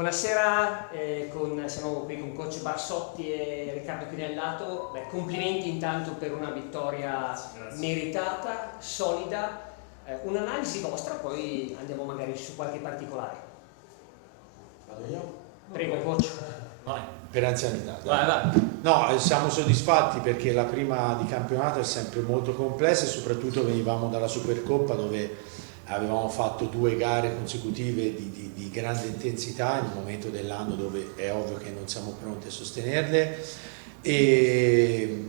Buonasera, siamo qui con coach Barsotti e Riccardo Chinellato. Complimenti intanto per una vittoria meritata, solida. Un'analisi vostra, poi andiamo magari su qualche particolare. Vado io? Prego, coach. Vai. Per anzianità. Vai. No, siamo soddisfatti perché la prima di campionato è sempre molto complessa e soprattutto venivamo dalla Supercoppa dove avevamo fatto 2 gare consecutive di grande intensità in un momento dell'anno dove è ovvio che non siamo pronti a sostenerle e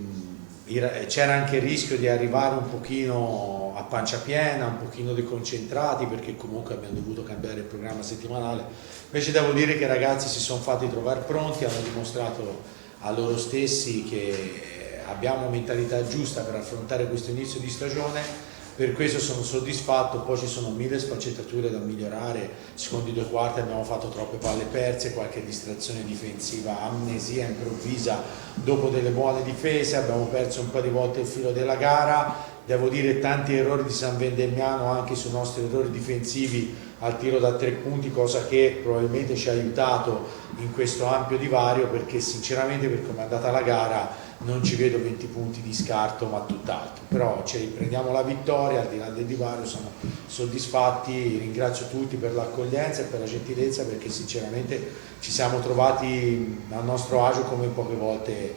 c'era anche il rischio di arrivare un pochino a pancia piena, un pochino deconcentrati perché comunque abbiamo dovuto cambiare il programma settimanale. Invece devo dire che i ragazzi si sono fatti trovare pronti, hanno dimostrato a loro stessi che abbiamo mentalità giusta per affrontare questo inizio di stagione. Per questo sono soddisfatto, poi ci sono 1000 sfaccettature da migliorare, secondo i 2 quarti abbiamo fatto troppe palle perse, qualche distrazione difensiva, amnesia improvvisa dopo delle buone difese, abbiamo perso un po' di volte il filo della gara, devo dire tanti errori di San Vendemmiano anche sui nostri errori difensivi al tiro da 3 punti, cosa che probabilmente ci ha aiutato in questo ampio divario perché sinceramente per come è andata la gara non ci vedo 20 punti di scarto ma tutt'altro, però ci riprendiamo la vittoria al di là del divario, sono soddisfatti, ringrazio tutti per l'accoglienza e per la gentilezza perché sinceramente ci siamo trovati al nostro agio come poche volte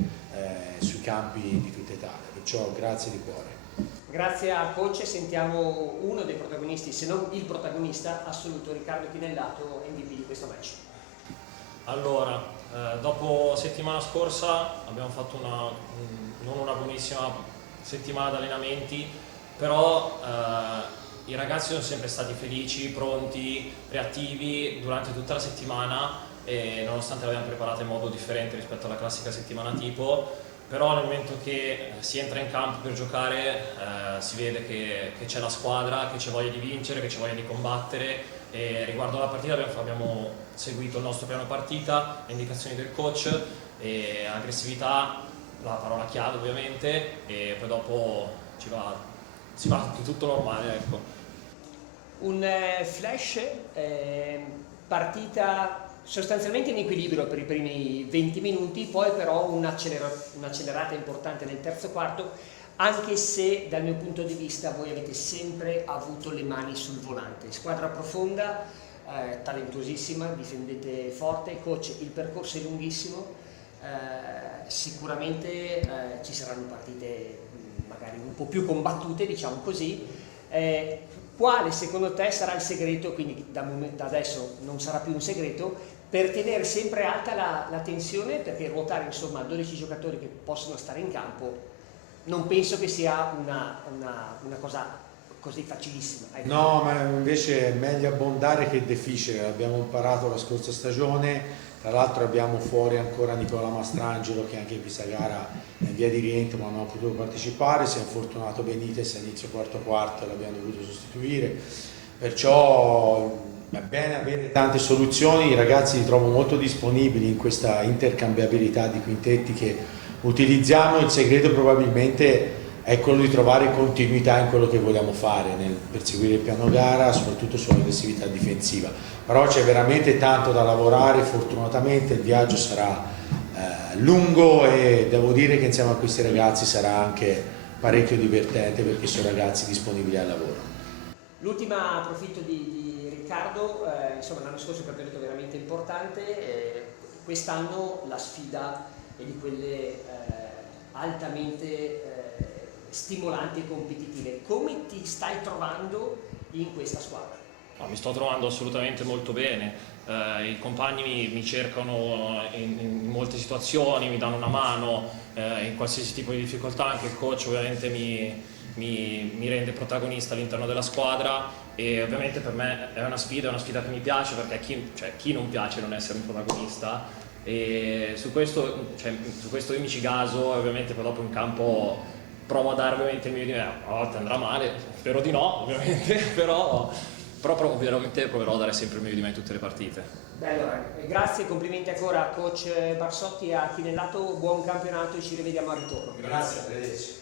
sui campi di tutta Italia, perciò grazie di cuore. Grazie a coach, sentiamo uno dei protagonisti, se non il protagonista assoluto, Riccardo Chinellato, MVP di questo match. Allora, dopo settimana scorsa abbiamo fatto non una buonissima settimana di allenamenti, però i ragazzi sono sempre stati felici, pronti, reattivi durante tutta la settimana e nonostante l'abbiamo preparata in modo differente rispetto alla classica settimana tipo, però nel momento che si entra in campo per giocare si vede che c'è la squadra, che c'è voglia di vincere, che c'è voglia di combattere. E riguardo alla partita abbiamo seguito il nostro piano partita, le indicazioni del coach, e aggressività, la parola chiave ovviamente, e poi dopo si va tutto normale, ecco. Un flash, partita sostanzialmente in equilibrio per i primi 20 minuti, poi però un'accelerata importante nel terzo quarto, anche se dal mio punto di vista voi avete sempre avuto le mani sul volante. Squadra profonda, talentuosissima, difendete forte, coach, il percorso è lunghissimo, sicuramente ci saranno partite magari un po' più combattute, diciamo così. Quale secondo te sarà il segreto, quindi da adesso non sarà più un segreto, per tenere sempre alta la tensione, perché ruotare insomma 12 giocatori che possono stare in campo non penso che sia una cosa così facilissima. No, ma invece è meglio abbondare che deficere, l'abbiamo imparato la scorsa stagione, tra l'altro abbiamo fuori ancora Nicola Mastrangelo che anche in questa gara è in via di rientro ma non ha potuto partecipare, si è infortunato Benitez all'inizio quarto quarto e l'abbiamo dovuto sostituire, perciò è bene avere tante soluzioni, i ragazzi li trovo molto disponibili in questa intercambiabilità di quintetti che utilizziamo, il segreto probabilmente è quello di trovare continuità in quello che vogliamo fare nel perseguire il piano gara, soprattutto sull'aggressività difensiva, però c'è veramente tanto da lavorare, fortunatamente il viaggio sarà lungo e devo dire che insieme a questi ragazzi sarà anche parecchio divertente perché sono ragazzi disponibili al lavoro. L'ultima approfitto di Riccardo, insomma l'anno scorso è un campionato veramente importante, quest'anno la sfida è di quelle altamente stimolanti e competitive. Come ti stai trovando in questa squadra? Mi sto trovando assolutamente molto bene, i compagni mi cercano in molte situazioni, mi danno una mano in qualsiasi tipo di difficoltà, anche il coach ovviamente mi rende protagonista all'interno della squadra e ovviamente per me è una sfida che mi piace perché chi non piace non essere un protagonista e su questo io mi ci gaso e ovviamente poi dopo in campo provo a dare ovviamente il mio di me, a volte andrà male, spero di no ovviamente, però veramente proverò a dare sempre il meglio di me in tutte le partite. Beh, allora, grazie, complimenti ancora a coach Barsotti e a Chinellato, buon campionato e ci rivediamo al ritorno. Grazie, arrivederci.